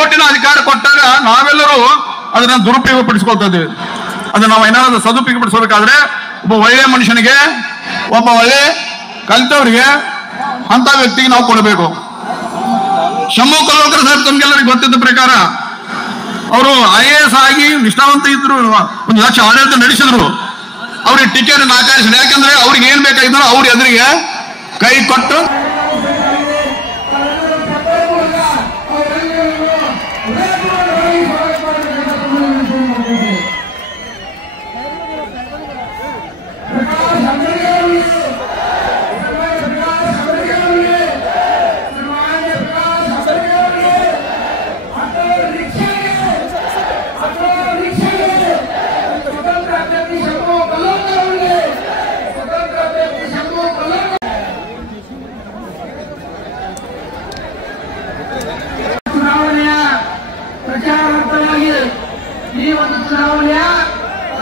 ಓಟಿನ ಅಧಿಕಾರ ಕೊಟ್ಟಾಗ ನಾವೆಲ್ಲರೂ ಅದನ್ನ ದುರುಪಯೋಗ ಪಡಿಸ್ಕೊಳ್ತಾ ಇದ್ದೇವೆ. ಅದನ್ನ ನಾವು ಏನಾದ್ರು ಸದುಪಯೋಗ ಪಡಿಸಬೇಕಾದ್ರೆ ಒಬ್ಬ ಒಳ್ಳೆಯ ಮನುಷ್ಯನಿಗೆ, ಒಬ್ಬ ಒಳ್ಳೆ ಕಲಿತವರಿಗೆ ಅಂತ ವ್ಯಕ್ತಿಗೆ ನಾವು ಕೊಡಬೇಕು. ಶಂಭು ಕಲ್ವಲ್ಕರ್ ಸಾಹೇಬ್ ತಮ್ಗೆಲ್ಲರಿಗೆ ಗೊತ್ತಿದ್ದ ಪ್ರಕಾರ ಅವರು IAS ಆಗಿ ನಿಷ್ಠಾವಂತ ಇದ್ರು, 1 ಲಕ್ಷ ಆಡಳಿತ ನಡೆಸಿದ್ರು. ಅವ್ರಿಗೆ ಟಿಕೆಟ್ ನಾಕಾಯಿಸಿದ್ರು. ಯಾಕಂದ್ರೆ ಅವ್ರಿಗೆ ಏನ್ ಬೇಕಾಗಿದ್ರು ಅವ್ರ ಎದುರಿಗೆ ಕೈ ಕೊಟ್ಟು ಈ ಒಂದು ಚುನಾವಣೆಯ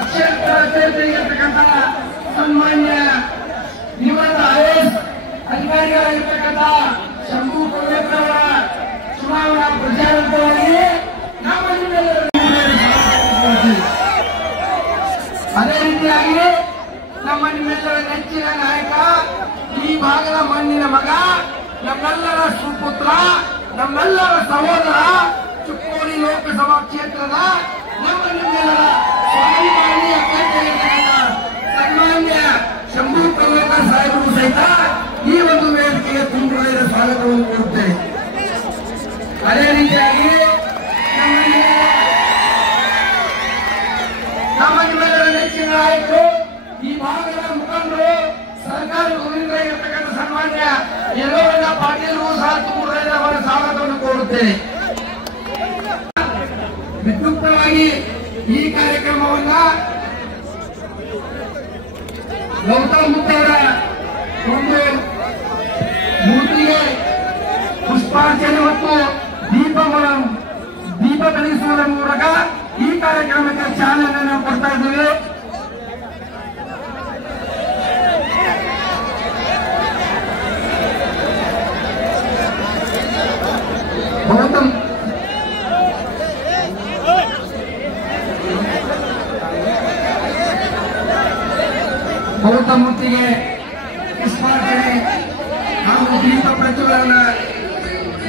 ಅಕ್ಷರತಕ್ಕಂಥ ಸನ್ಮಾನ್ಯ ನಿವೃತ್ತ IAS ಅಧಿಕಾರಿಗಳಾಗಿರ್ತಕ್ಕಂಥ ಶಂಭು ಕಲ್ವಲ್ಕರ್ ಅವರ ಚುನಾವಣಾ ಪ್ರಚಾರಾರ್ಥವಾಗಿ ನಮ್ಮ ಅದೇ ರೀತಿಯಾಗಿ ನಮ್ಮ ನಿಮ್ಮೆಲ್ಲರ ನೆಚ್ಚಿನ ನಾಯಕ, ಈ ಭಾಗದ ಮಣ್ಣಿನ ಮಗ, ನಮ್ಮೆಲ್ಲರ ಸುಪುತ್ರ, ನಮ್ಮೆಲ್ಲರ ಸಹೋದರ, ಚಿಕ್ಕೋಡಿ ಲೋಕಸಭಾ ಕ್ಷೇತ್ರದ ನಮ್ಮ ನಿಮ್ಮೆಲ್ಲರ ಸ್ವಾಭಿಮಾನಿ ಅಭ್ಯರ್ಥಿಯಾಗಿರ್ತಕ್ಕಂಥ ಸನ್ಮಾನ್ಯ ಶಂಭು ಕಲ್ವಲ್ಕರ್ ಸಾಹೇಬರು ಸಹಿತ ಈ ಒಂದು ವೇದಿಕೆಗೆ ತುಂಬುವುದರ ಸ್ವಾಗತವನ್ನು ಕೊಡುತ್ತೇನೆ. ಅದೇ ರೀತಿಯಾಗಿ ನಮ್ಮ ನಿಮ್ಮೆಲ್ಲರ ನೆಚ್ಚಿನ ನಾಯಕರು, ಈ ಭಾಗದ ಮುಖಂಡರು, ಸರ್ಕಾರಿ ಹುದ್ದೆಗಳಿರ್ತಕ್ಕಂಥ ಸನ್ಮಾನ್ಯ ಯಲ್ಲೋರಣ್ಣ ಪಾಟೀಲ್ ಸಹ ತುಂಬುವುದರ ಅವರ ಸ್ವಾಗತವನ್ನು ಕೋರುತ್ತೇನೆ. ವಿದ್ಯುಕ್ತವಾಗಿ ಈ ಕಾರ್ಯಕ್ರಮವನ್ನ ಗೌತಮ್ ಬುದ್ಧ ಅವರ ಒಂದು ಮೂರ್ತಿಗೆ ಪುಷ್ಪಾರ್ಚನೆ ಮತ್ತು ದೀಪ ಬೆಳಗಿಸುವುದರ ಮೂಲಕ ಈ ಕಾರ್ಯಕ್ರಮಕ್ಕೆ ಚಾಲನೆಯನ್ನು ಕೊಡ್ತಾ ಇದ್ದೇವೆ. ಗೌತಮ್ ಮೂರ್ತಿಗೆ ಪುಷ್ಪಾರ್ಚನೆ ಹಾಗೂ ದೀಪ ಪ್ರಜ್ವಲನ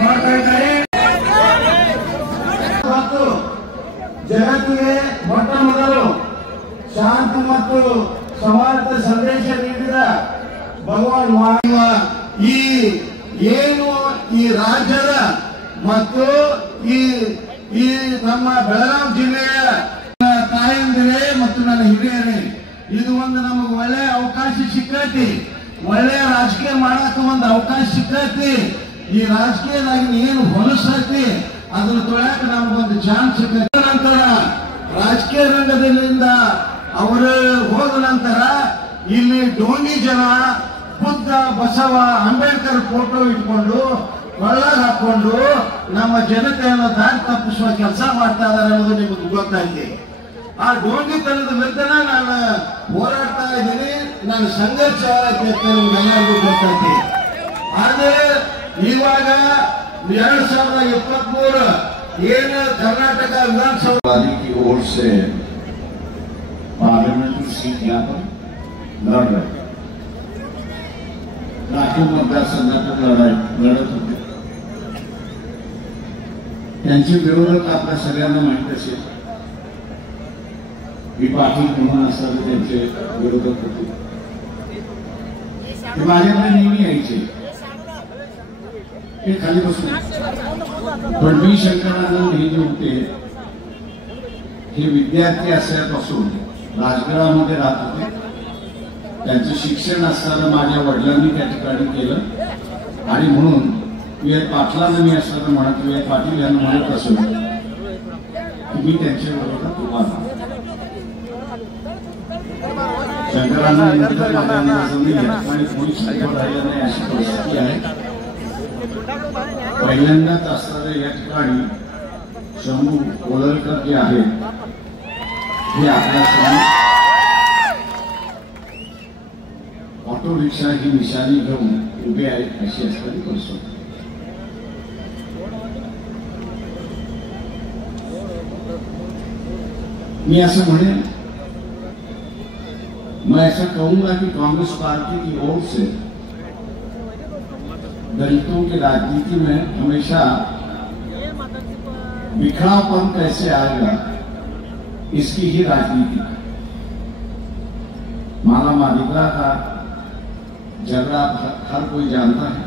ಮಾಡ್ತಾ ಇದ್ದಾರೆ. ಜಗತ್ತಿಗೆ ಮೊಟ್ಟ ಮೊದಲು ಶಾಂತಿ ಮತ್ತು ಸಮಾನತೆ ಸಂದೇಶ ನೀಡಿದ ಭಗವಾನ್ ಮಾಡುವ ಈ ಏನು ಈ ರಾಜ್ಯದ ಮತ್ತು ಈ ನಮ್ಮ ಬೆಳಗಾವಿ ಜಿಲ್ಲೆಯ ತಾಯಂದಿರೇ ಮತ್ತು ನನ್ನ ಹಿರಿಯರೇ, ಇದು ಒಂದು ನಮಗೆ ಒಳ್ಳೆ ಅವಕಾಶ ಸಿಕ್ಕೈತಿ. ಒಳ್ಳೆ ರಾಜಕೀಯ ಮಾಡಕ ಒಂದು ಅವಕಾಶ ಸಿಕ್ಕೈತಿ. ಈ ರಾಜಕೀಯದಾಗಿ ಏನು ಹೊಲಸೈತಿ ಅದನ್ನ ತೊಳಕ ನಮಗೊಂದು ಚಾನ್ಸ್ ಸಿಕ್ಕೈತಿ. ನಂತರ ರಾಜಕೀಯ ರಂಗದಿಂದ ಅವರು ಹೋದ ನಂತರ ಇಲ್ಲಿ ಡೋಂಗಿ ಜನ ಬುದ್ಧ, ಬಸವ, ಅಂಬೇಡ್ಕರ್ ಫೋಟೋ ಇಟ್ಕೊಂಡು ಒಳಗೆ ಹಾಕೊಂಡು ನಮ್ಮ ಜನತೆಯನ್ನು ದಾರಿ ತಪ್ಪಿಸುವ ಕೆಲಸ ಮಾಡ್ತಾ ಇದ್ದಾರೆ ಅನ್ನೋದು ನಿಮಗೆ ಗೊತ್ತೈತಿ. ಆ ಡೋಂಗಿತನದ ವಿರುದ್ಧನ ನಾನು ಹೋರಾಡ್ತಾ ಇದ್ದೀನಿ. ನಾನು ಸಂಘರ್ಷ ನಿಮ್ಗೆಲ್ಲರಿಗೂ ಗೊತ್ತೈತಿ. ಆದ್ರೆ ಇವಾಗ 2023 ಏನು ಕರ್ನಾಟಕ ವಿಧಾನಸಭಾ की ओर से पार्लियामेंट्री सीट यहाँ पर लड़ रहे राखीव मतदारसंघातून लढत होते. त्यांचे विरोधक आपल्या सगळ्यांना माहित असेल. ही पाटील म्हणून असणारे त्यांचे विरोधक होते. ते माझ्याकडे नेहमी यायचे. हे खाली बसून पण मी शंकरानंद हे जे होते हे विद्यार्थी असल्यापासून राजगडामध्ये राहत होते. त्यांचं शिक्षण असताना माझ्या वडिलांनी त्या ठिकाणी केलं आणि म्हणून विवेक पाटलांना मी असताना म्हणत विवेक पाटील यांना म्हणत असो की मी त्यांच्या विरोधात उभा राहतो. शंकरानंद कोणी संकट राहिलं नाही अशी परिस्थिती आहे. पहिल्यांदाच असणारे या ठिकाणी शंभू कल्वल्कर जे आहेत हे आपल्या समोर ऑटो रिक्षा ही निशाणी घेऊन उभे आहेत अशी असणारी परिस्थिती. मी असं म्हणेन, मैं ऐसा कहूंगा कि कांग्रेस पार्टी की ओर से दलितों की राजनीति में हमेशा बिखरावपन कैसे आएगा, इसकी ही राजनीति है। माला मादिगला का झगड़ा हर कोई जानता है।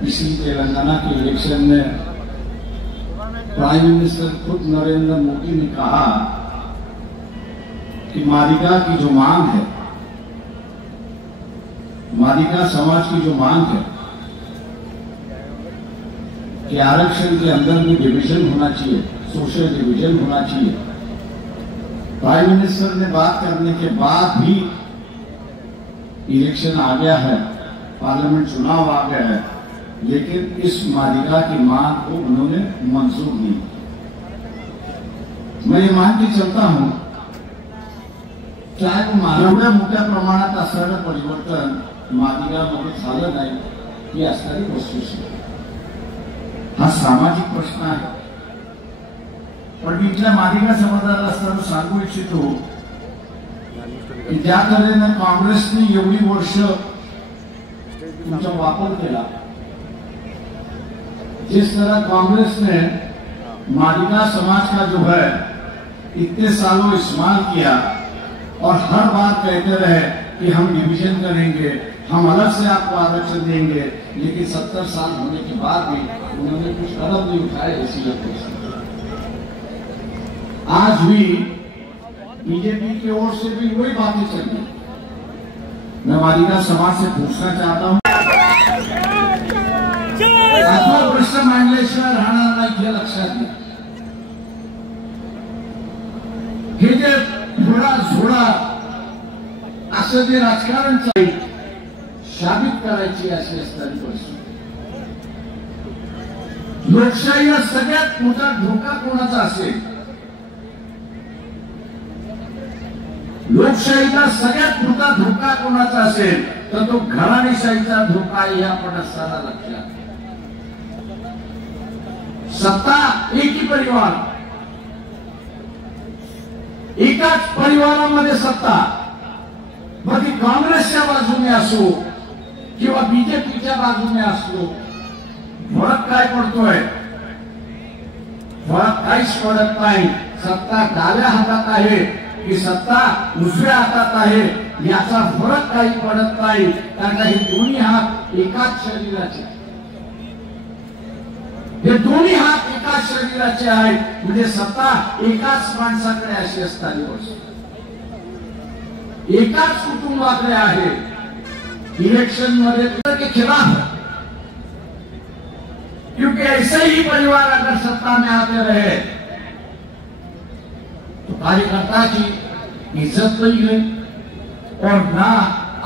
पिछली तेलंगाना के इलेक्शन में प्राइम मिनिस्टर खुद नरेंद्र मोदी ने कहा कि मादिगा की जो मांग है, मादिगा समाज की जो मांग है कि आरक्षण के अंदर में डिवीजन होना चाहिए, सोशल डिवीजन होना चाहिए। प्राइम मिनिस्टर ने बात करने के बाद भी इलेक्शन आ गया है, पार्लियामेंट चुनाव आ गया है, लेकिन इस मादिगा की मांग को उन्होंने मंजूर नहीं। मैं ये मान के चलता हूं, चाहे वो एवढ्या मोठ्या प्रमाणात असणारं परिवर्तन मादिगामध्ये झालं नाही ही असणारी वस्तुस्थिती, हा सामाजिक प्रश्न आहे। पण मी इथल्या मादिगा समाजाला असताना सांगू इच्छितो की ज्या तऱ्हेनं काँग्रेसने एवढी वर्ष तुमचा वापर केला, जिस तरह कांग्रेस ने मादिगा समाज का जो है इतने सालों इस्तेमाल किया और हर बार कहते रहे कि हम डिवीजन करेंगे, हम अलग से आपको आरक्षण देंगे, लेकिन 70 साल होने के बाद भी उन्होंने कुछ कदम नहीं उठाए। ऐसी लगता आज भी बीजेपी की ओर से भी वही बातें चल रही। मैं मादिगा समाज से पूछना चाहता हूं, अथवा प्रश्न मांडल्याशिवाय राहणार नाही हे लक्षात घ्या। हे जे थोडा झोडा असं जे राजकारण चालेल साबित करायची अशी असणारी परिस्थिती। लोकशाहीला सगळ्यात मोठा धोका कोणाचा असेल, लोकशाहीला सगळ्यात मोठा धोका कोणाचा असेल तर तो घराणेशाहीचा धोका आहे, आपण असताना लक्षात। सत्ता एक ही परिवार, एकाच परिवारामध्ये सत्ता, मग ती काँग्रेसच्या बाजूने असो किंवा बीजेपीच्या बाजूने असो, फरक काय पडतोय? फरक काहीच पडत नाही। सत्ता डाव्या हातात आहे की सत्ता उजव्या हातात आहे याचा फरक काही पडत नाही, कारण हे दोन्ही हात एकाच शरीराचे, हे दोन्ही हात एकाच शरीराचे आहेत। म्हणजे सत्ता एकाच माणसाकडे अशी असताना एकाच कुटुंबाकडे आहे। इलेक्शन मध्ये के खिलाफ, क्योंकि ऐसे ही परिवार अगर सत्ता में आते रहे तो कार्यकर्ता की इज्जत नहीं है और ना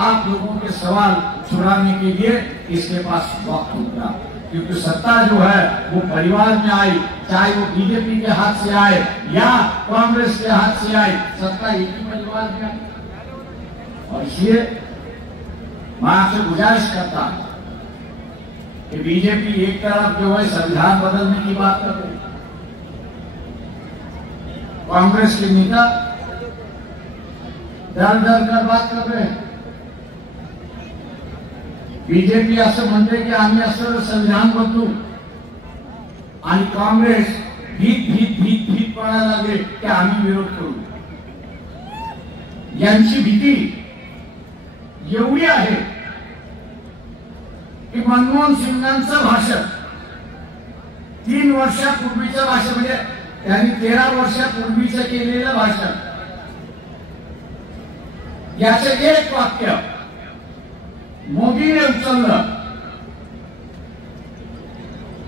आप लोगों के सवाल छुड़ाने के लिए इसके पास वक्त होगा। क्योंकि सत्ता जो है वो परिवार में आई, चाहे वो बीजेपी के हाथ से आए या कांग्रेस के हाथ से आए, सत्ता एक ही परिवार में आई। और इसलिए मैं आपसे गुजारिश करता हूं कि बीजेपी एक तरफ जो है संविधान बदलने की बात कर रही, कांग्रेस के नेता डर डर कर बात कर रहे हैं। बीजेपी असं म्हणते की आम्ही असं संविधान बदलू आणि काँग्रेस भीत भीत भीत भीत पडायला लागले की आम्ही विरोध करू। यांची भीती एवढी आहे की मनमोहन सिंगांचं भाषण 3 वर्षापूर्वीचं भाषण, म्हणजे त्यांनी 13 वर्षापूर्वीचं केलेलं भाषण, याचं एक वाक्य मोदीने उचललं,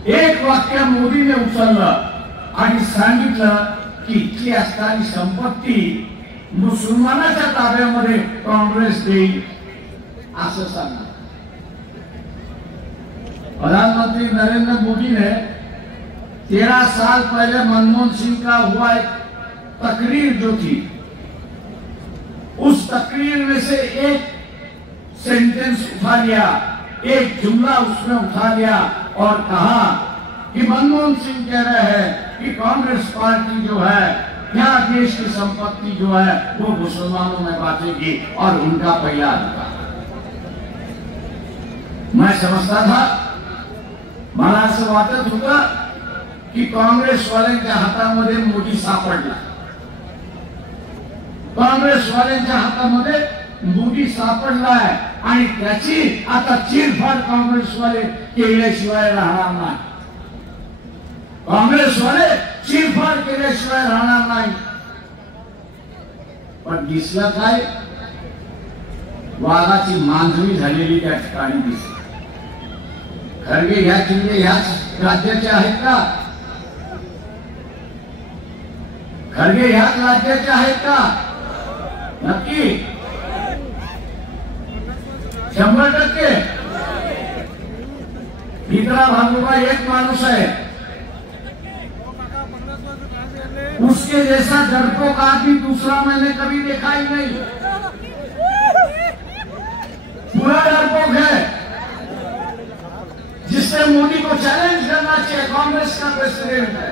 एक वाक्य मोदीने उचललं आणि सांगितलं की इथली असणारी संपत्ती मुसलमानाच्या ताब्यामध्ये काँग्रेस देईल असं सांगितलं। प्रधानमंत्री नरेंद्र मोदी ने 13 साल पहले मनमोहन सिंह का हुआ एक तकरीर जो थी, उस तकरीर में से एक सेंटेंस उठा लिया, एक जुमला उसने उठा लिया और कहा कि मनमोहन सिंह कह रहे हैं कि कांग्रेस पार्टी जो है क्या देश की संपत्ति जो है वो मुसलमानों में बांटेगी और उनका पहला अधिकार। मैं समझता था, मला असं वाटत होतं की काँग्रेसवाल्यांच्या हातामध्ये मोदी सापडला, काँग्रेसवाल्यांच्या हातामध्ये मोदी सापडलाय आणि त्याची आता चिरफाड काँग्रेसवाले केल्याशिवाय राहणार नाही, काँग्रेसवाले चिरफाड केल्याशिवाय राहणार नाही। पण दिसलं काय, वाघाची मांजरी झालेली त्या ठिकाणी दिसली। खरगे ह्या जिल्हे ह्याच राज्याचे आहेत का? खरगे ह्याच राज्याचे आहेत का? नक्की 100%। भीतरा भागोबा एक माणूस है, उसके जैसा डरपोक आदमी दूसरा मैंने कभी देखा ही नहीं। पूरा डरपोक है, जिससे मोदी को चैलेंज करना चाहिए। कांग्रेस का प्रेसिडेंट है,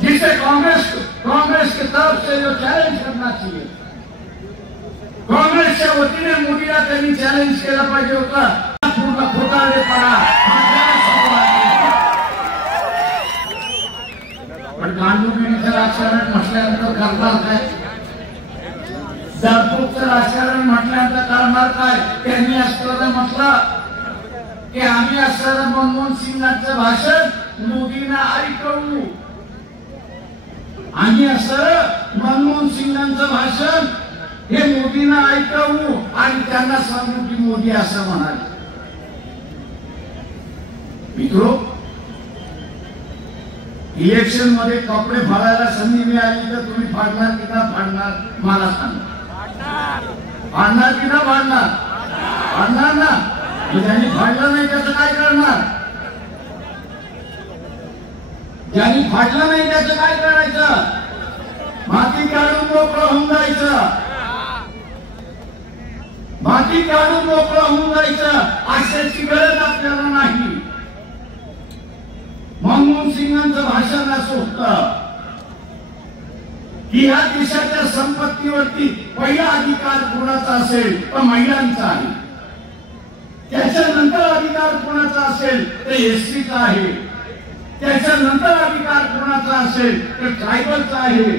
जिसे कांग्रेस की तरफ से जो चॅलेंज करना चाहिए, काँग्रेसच्या वतीने मोदीला त्यांनी चॅलेंज केलं पाहिजे होतं। पूर्ण खोटारडेपणा पण गांडूगिरीचं राजकारण म्हटल्यानंतर करणार काय? डरपोकचं राजकारण म्हटल्यानंतर करणार काय? त्यांनी असताना म्हटलं की आम्ही असताना मनमोहन सिंगांचं भाषण मोदींना ऐकवू, आम्ही असं मनमोहन सिंगांचं भाषण हे मोदींना ऐकवू आणि त्यांना सांगू की मोदी असं म्हणाले। मित्रो, इलेक्शन मध्ये कपडे फाडायला संधी मिळाली तर तुम्ही फाडणार की ना फाडणार? मला सांगा, फाडणार की ना फाडणार? फाडणार ना? ज्यांनी फाडलं नाही त्याचं काय करणार? ज्यांनी फाडलं नाही त्याचं काय करायचं? माती काढून मोकळं होऊन जायचं, माती काढून मोकळं होऊन जायचं। अशाची गरज आपल्याला नाही। मनमोहन सिंगांचं भाषण असं होतं की या देशाच्या संपत्तीवरती पहिला अधिकार कोणाचा असेल तर महिलांचा आहे, त्याच्यानंतर अधिकार कोणाचा असेल तर एससीचा आहे, त्याच्यानंतर अधिकार कोणाचा असेल तर ट्रायबलचा आहे,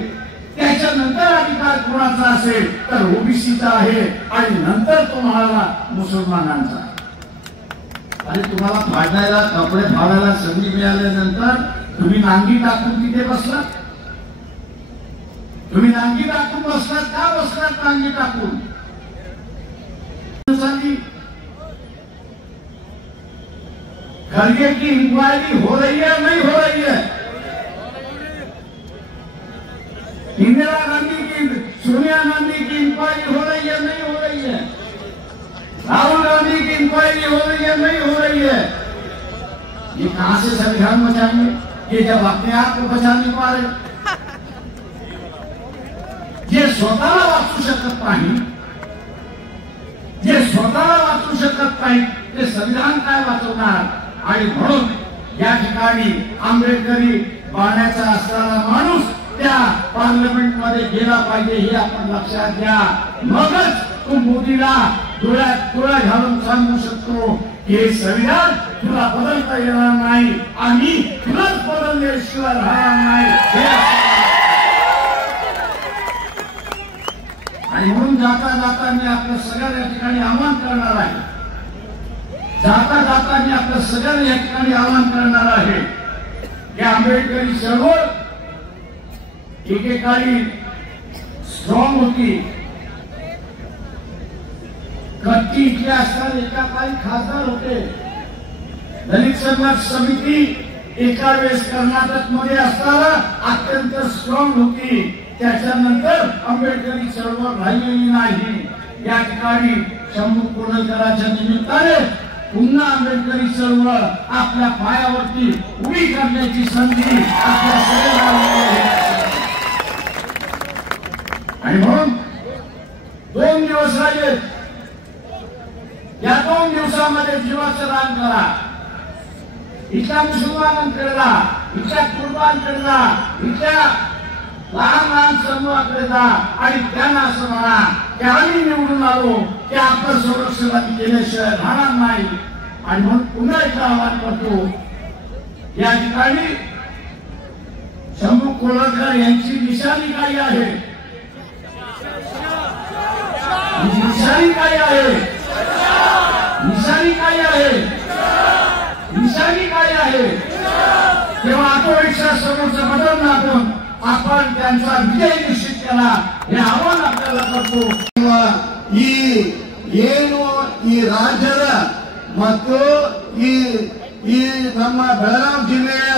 त्याच्यानंतर अधिकार कोणाचा असेल तर ओबीसीचा आहे आणि नंतर तो म्हणाला मुसलमानांचा। आणि तुम्हाला फाडायला, कपडे फाडायला संधी मिळाल्यानंतर तुम्ही नांगी टाकून तिथे बसलात, तुम्ही नांगी टाकून बसलात का? बसलात नांगी टाकून। खरगे की इंक्वायरी हो रही है नहीं हो रही है? इंदिरा गांधी की, सोनिया गांधी की इंक्वायरी हो रही है नहीं हो रही है? राहुल गांधी की इंक्वायरी हो रही है नहीं हो रही है? ये कहां से संविधान बचाएंगे? ये जब अपने आप को बचा नहीं पा रहे, जे स्वतःला वाचू शकत नाही, जे स्वतःला वाचू शकत नाही ते संविधान काय वाचवणार? आणि म्हणून या ठिकाणी आंबेडकरी बाण्याचा असणारा माणूस त्या पार्लमेंट मध्ये गेला पाहिजे हे आपण लक्षात घ्या। मगच तो मोदीला डोळ्यात डोळा घालून सांगू शकतो की हे संविधान तुला बदलता येणार नाही, आम्ही तुलाच बदलल्याशिवाय राहणार नाही। आणि म्हणून जाता जाता मी आपल्या सगळ्या या ठिकाणी आवाहन करणार आहे, जाता जाता मी आपल्या सगळ्यांना या ठिकाणी आवाहन करणार आहे की आंबेडकरी चळवळ एकेकाळी स्ट्रॉंग होती। कट्टी इथले असताना एका काळी खासदार होते, दलित संघर्ष समिती एका वेळेस कर्नाटक मध्ये असताना अत्यंत स्ट्रॉंग होती। त्याच्यानंतर आंबेडकरी चळवळ राहिलेली नाही। या ठिकाणी शंभू कोंडलकरांच्या निमित्ताने पुन्हा आंबेडकरी चळवळ आपल्या पायावरती उभी करण्याची संधी आपल्या सगळ्यांना। आणि म्हणून 2 दिवस राहिले, या 2 दिवसामध्ये जीवाचं दान करा। इथल्या मुसलमानांकडे इथल्या कुटुंबांकडे जा, इथल्या लहान लहान समूहाकडे जा आणि त्यांना असं म्हणा की आम्ही निवडून आलो की आपलं संरक्षण आम्ही केल्याशिवाय राहणार नाही. आणि म्हणून पुन्हा एकदा आवाहन करतो, या ठिकाणी शंभू कोळकर यांची निशाणी काय आहे, निशाणी काय आहे, निशाणी काय आहे, निशाणी काय आहे. तेव्हा आत्मविश्वास समोरचं बदल आपण त्यांचा विजय निश्चित केला हे आव्हान आपल्याला करतो. ಏನು ಈ ರಾಜ್ಯದ ಮತ್ತು ಈ ನಮ್ಮ ಬೆಳಗಾವಿ ಜಿಲ್ಲೆಯ